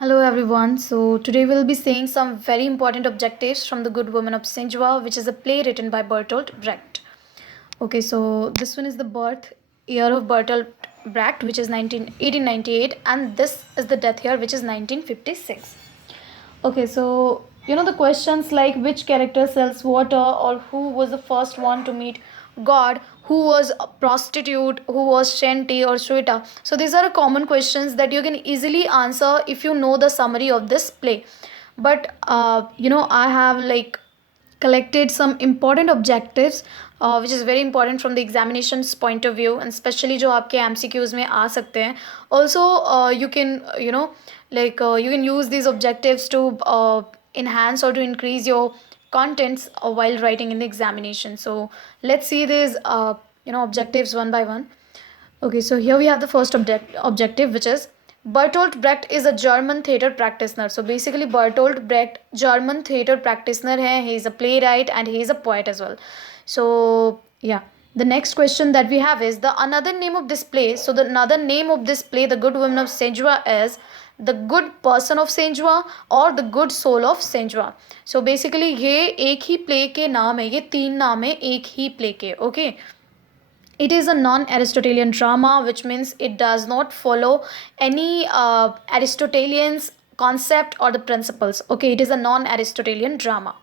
Hello everyone. So today we'll be saying some very important objectives from The Good Woman of Saint-Ouen, which is a play written by Bertolt Brecht. Okay, so this one is the birth year of Bertolt Brecht, which is 1898, and this is the death year, which is 1956. Okay, so the questions like which character sells water, or who was the first one to meet God, who was a prostitute, who was Shanti or Shweta. So these are common questions that you can easily answer if you know the summary of this play. But I have collected some important objectives which is very important from the examinations point of view, and especially जो आपके MCQs में आ सकते हैं. Also you can you can use these objectives to enhance or to increase your contents while writing in the examination. So let's see these objectives one by one. Okay, so here we have the first objective, which is Bertolt Brecht is a German theater practitioner. So basically, Bertolt Brecht, German theater practitioner hai. He is a playwright and he is a poet as well. So yeah, the next question that we have is the another name of this play. So the another name of this play, The Good Woman of Saint-Ouen, is The Good Person of Saint-Ouen or The Good Soul of Saint-Ouen. So basically, ये एक ही play के नाम है, ये तीन नाम है एक ही play के. Okay. It is a non-Aristotelian drama, which means it does not follow any Aristotelian's concept or the principles. Okay, it is a non-Aristotelian drama.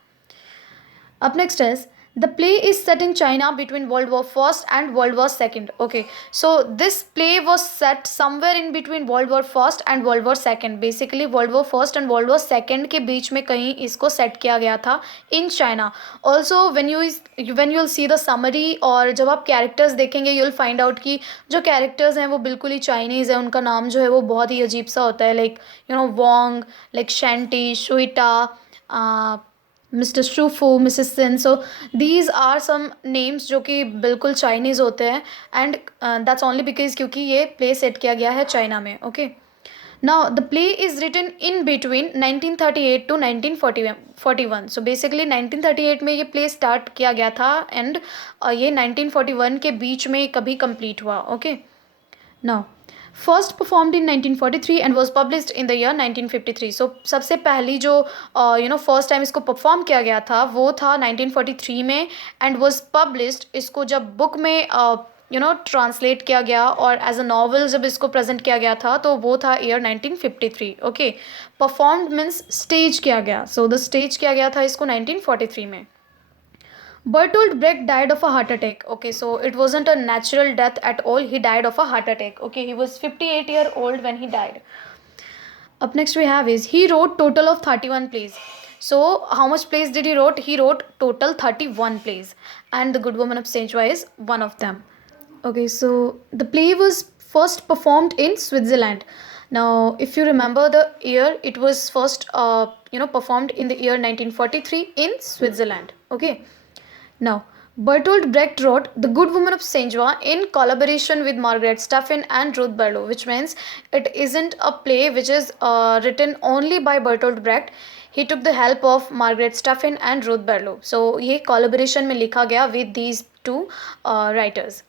Up next is the play is set in China between World War First and World War Second. Okay, so this play was set somewhere in between World War First and World War Second. Basically, World War First and World War Second के बीच में कहीं इसको set किया गया था in China. Also, when you'll see the summary और जब आप characters देखेंगे, you'll find out कि जो characters हैं वो बिल्कुल ही Chinese है. उनका नाम जो है वो बहुत ही अजीब सा होता है, like Wong, like Shanti, Shuita, Mr Shufu, Mrs Sin. So these are some names जो कि बिल्कुल चाइनीज़ होते हैं, एंड दैट्स ओनली बिकॉज क्योंकि ये प्ले सेट किया गया है चाइना में. Okay, now the play is written in between 1938 to 1941. So basically 1938 में ये प्ले स्टार्ट किया गया था, एंड ये 1941 के बीच में कभी कंप्लीट हुआ. Okay, now first performed in 1943 and was published in the year 1953. सो सबसे पहली जो फर्स्ट टाइम इसको परफॉर्म किया गया था वो था 1943 में, एंड वॉज पब्लिश्ड, इसको जब बुक में ट्रांसलेट किया गया और एज अ नॉवल जब इसको प्रेजेंट किया गया था तो वो था year 1953. Okay, performed means stage किया गया. सो द स्टेज किया गया था इसको 1943 में. Bertolt Brecht died of a heart attack. Okay, so it wasn't a natural death at all. He died of a heart attack. Okay, he was 58-year-old when he died. Up next we have is he wrote total of 31 plays. So how much plays did he wrote? He wrote total 31 plays, and The Good Woman of Saint-Ouen is one of them. Okay, so the play was first performed in Switzerland. Now, if you remember the year, it was first performed in the year 1943 in Switzerland. Okay. Now, Bertolt Brecht wrote The Good Woman of Saint-Ouen in collaboration with Margaret Stephan and Ruth Berlau, which means it isn't a play which is written only by Bertolt Brecht. He took the help of Margaret Stephan and Ruth Berlau. So, ये collaboration में लिखा गया with these two writers.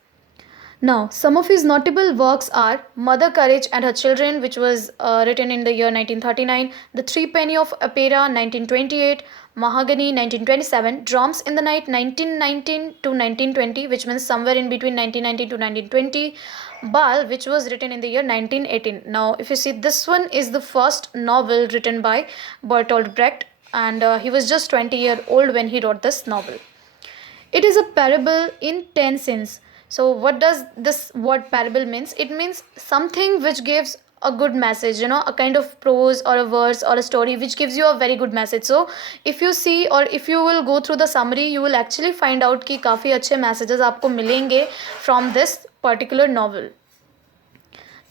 Now, some of his notable works are Mother Courage and Her Children, which was written in the year 1939, The Three Penny of Opera, 1928, Mahogany, 1927, Drums in the Night, 1919 to 1920, which means somewhere in between 1919 to 1920, Bal, which was written in the year 1918. Now, if you see, this one is the first novel written by Bertolt Brecht, and he was just 20-year-old when he wrote this novel. It is a parable in 10 scenes. So what does this word parable means? It means something which gives a good message, a kind of prose or a verse or a story which gives you a very good message. So if you see or if you will go through the summary, you will actually find out कि काफ़ी अच्छे messages आपको मिलेंगे from this particular novel.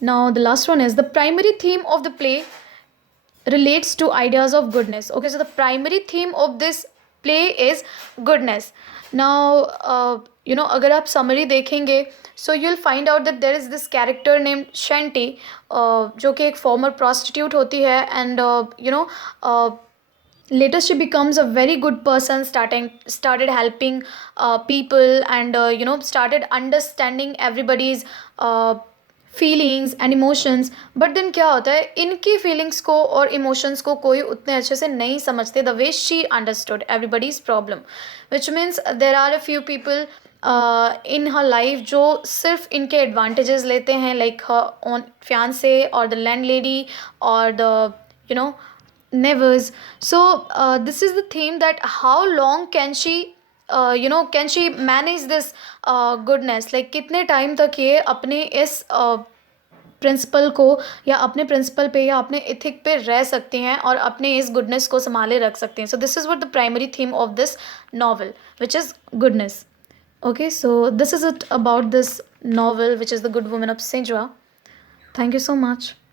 Now the last one is the primary theme of the play relates to ideas of goodness. Okay, so the primary theme of this play is goodness. Now अगर आप summary देखेंगे, so you'll find out that there is this character named Shen Te, जो कि एक former prostitute होती है, and later she becomes a very good person, started helping people, and started understanding everybody's feelings and emotions, but then क्या होता है, इनकी feelings को और इमोशंस को कोई उतने अच्छे से नहीं समझते the way she understood everybody's problem, which means there are a few people in her life जो सिर्फ इनके एडवांटेजेस लेते हैं, लाइक हर ओन फियांसे और द लैंड लेडी और the you know neighbors. So this is the theme, that how long can she can she manage this goodness, like कितने time तक ये अपने इस प्रिंसिपल को या अपने प्रिंसिपल पे या अपने इथिक पे रह सकते हैं और अपने इस गुडनेस को संभाले रख सकते हैं. So this is what the primary theme of this novel, which is goodness. Okay, so this is it about this novel, which is The Good Woman of Sinjwa. Thank you so much.